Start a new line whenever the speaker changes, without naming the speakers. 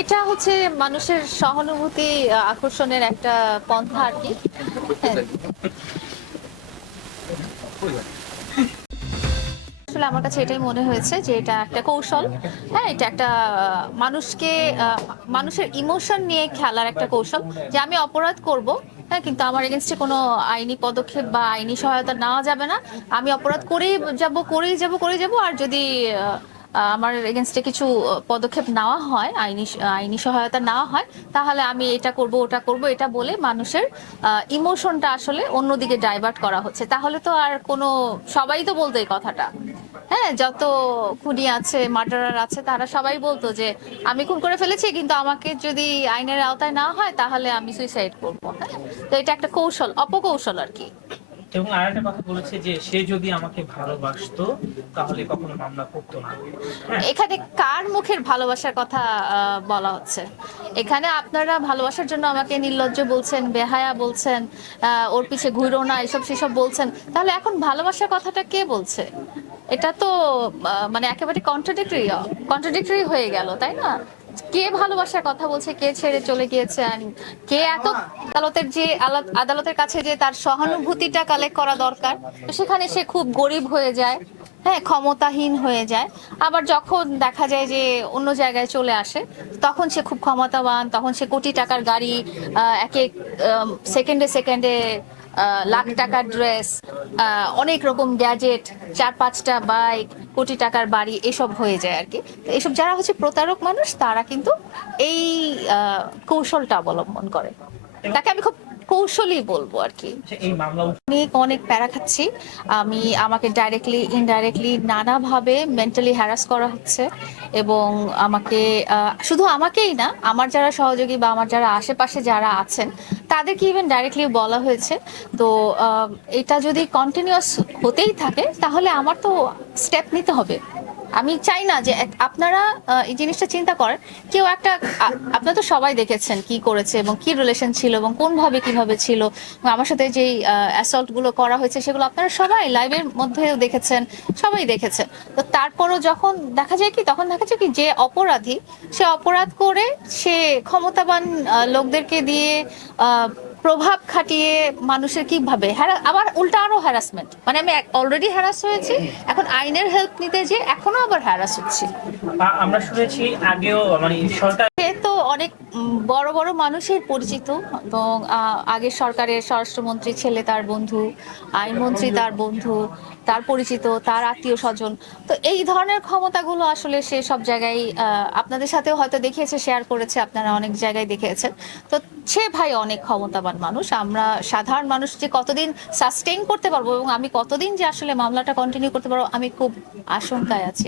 এটা হচ্ছে মানুষের সহানুভূতি আকর্ষণের একটা পন্থা আর কি। হ্যাঁ। আসলে আমার কাছে এটাই মনে হয়েছে যে এটা একটা কৌশল। হ্যাঁ এটা একটা মানুষকে মানুষের ইমোশন নিয়ে খেলার একটা কৌশল যে আমি অপরাধ করব। হ্যাঁ কিন্তু আমার এগেনস্টে কোনো আইনি পদক্ষেপ বা আইনি সহায়তা নেওয়া যাবে না। আমি অপরাধ করেই যাব করেই যাব করেই যাব। আর যদি আমার এগেনস্টে কিছু পদক্ষেপ নেওয়া হয়, আইনি আইনি সহায়তা নেওয়া হয়, তাহলে আমি এটা করব, ওটা করব, এটা বলে মানুষের ইমোশনটা আসলে অন্যদিকে ডাইভার্ট করা হচ্ছে। তাহলে তো আর কোনো, সবাই তো বলতো এই কথাটা। হ্যাঁ যত খুনি আছে মার্ডারার আছে, তারা সবাই বলতো যে, আমি খুন করে ফেলেছি, কিন্তু আমাকে যদি আইনের আওতায় না হয়, তাহলে আমি সুইসাইড করব। হ্যাঁ তো এটা একটা কৌশল, অপকৌশল আর কি।
এবং আরেকটা কথা বলেছে যে সে যদি আমাকে ভালোবাসতো, তাহলে কখনো মামলা করতো না।
হ্যাঁ। এখানে কার মুখের ভালোবাসার কথা বলা হচ্ছে? এখানে আপনারা ভালোবাসার জন্য আমাকে নির্লজ্জ বলছেন, বেহায়া বলছেন ওর পিছে ঘুরো না, এসব সেসব বলছেন। তাহলে এখন ভালোবাসার কথাটা কে বলছে? এটা তো মানে একেবারে কন্ট্রাডিক্টরি কন্ট্রাডিক্টরি হয়ে গেল, তাই না? কে ভালোবাসার কথা বলছে কে ছেড়ে চলে গিয়েছে কে এত আদালতের যে আদালতের কাছে যে তার সহানুভূতিটা কালেক্ট করা দরকার তো সেখানে সে খুব গরিব হয়ে যায় হ্যাঁ ক্ষমতাহীন হয়ে যায়। আবার যখন দেখা যায় যে অন্য জায়গায় চলে আসে তখন সে খুব ক্ষমতাবান তখন সে কোটি টাকার গাড়ি এক সেকেন্ডে সেকেন্ডে লাখ টাকার ড্রেস অনেক রকম গ্যাজেট চার পাঁচটা বাইক কোটি টাকার বাড়ি, এসব হয়ে যায় আর কি। তো এসব যারা হচ্ছে প্রতারক মানুষ, তারা কিন্তু এই কৌশলটা অবলম্বন করে। তাকে আমি খুব কৌশলী বলব আর কি। অনেক অনেক প্যারা খাচ্ছি। আমি আমাকে ডাইরেক্টলি ইনডাইরেক্টলি নানাভাবে মেন্টালি হ্যারাস করা হচ্ছে এবং আমাকে শুধু আমাকেই না আমার যারা সহযোগী বা আমার যারা আশেপাশে যারা আছেন তাদেরকে ইভেন ডাইরেক্টলি বলা হয়েছে। তো এটা যদি কন্টিনিউয়াস হতেই থাকে তাহলে আমার তো স্টেপ নিতে হবে। আমি চাই না যে আপনারা এই জিনিসটা চিন্তা করেন। কেউ একটা আপনারা তো সবাই দেখেছেন কি করেছে এবং কি রিলেশন ছিল এবং কোন ভাবে কীভাবে ছিল। আমার সাথে যেই অ্যাসল্টগুলো করা হয়েছে সেগুলো আপনারা সবাই লাইভের মধ্যেও দেখেছেন, সবাই দেখেছেন। তো তারপরও যখন দেখা যায় কি, তখন দেখা যায় কি যে অপরাধী, সে অপরাধ করে সে ক্ষমতাবান লোকদেরকে দিয়ে প্রভাব খাটিয়ে মানুষের কীভাবে আবার উল্টা আরও হ্যারাসমেন্ট মানে আমি অলরেডি হ্যারাস হয়েছি, এখন আইনের হেল্প নিতে যে এখনও আবার হ্যারাস হচ্ছি।
আমরা শুনেছি আগেও মানে সরকার
অনেক বড় বড় মানুষের পরিচিত এবং আগের সরকারের স্বরাষ্ট্রমন্ত্রী ছেলে তার বন্ধু, আইনমন্ত্রী তার বন্ধু, তার পরিচিত, তার আত্মীয় স্বজন। তো এই ধরনের ক্ষমতাগুলো আসলে সে সব জায়গায় আপনাদের সাথেও হয়তো দেখিয়েছে শেয়ার করেছে, আপনারা অনেক জায়গায় দেখেছেন তো সে ভাই অনেক ক্ষমতাবান মানুষ। আমরা সাধারণ মানুষ যে কতদিন সাস্টেইন করতে পারব এবং আমি কতদিন যে আসলে মামলাটা কন্টিনিউ করতে পারব, আমি খুব আশঙ্কায় আছি।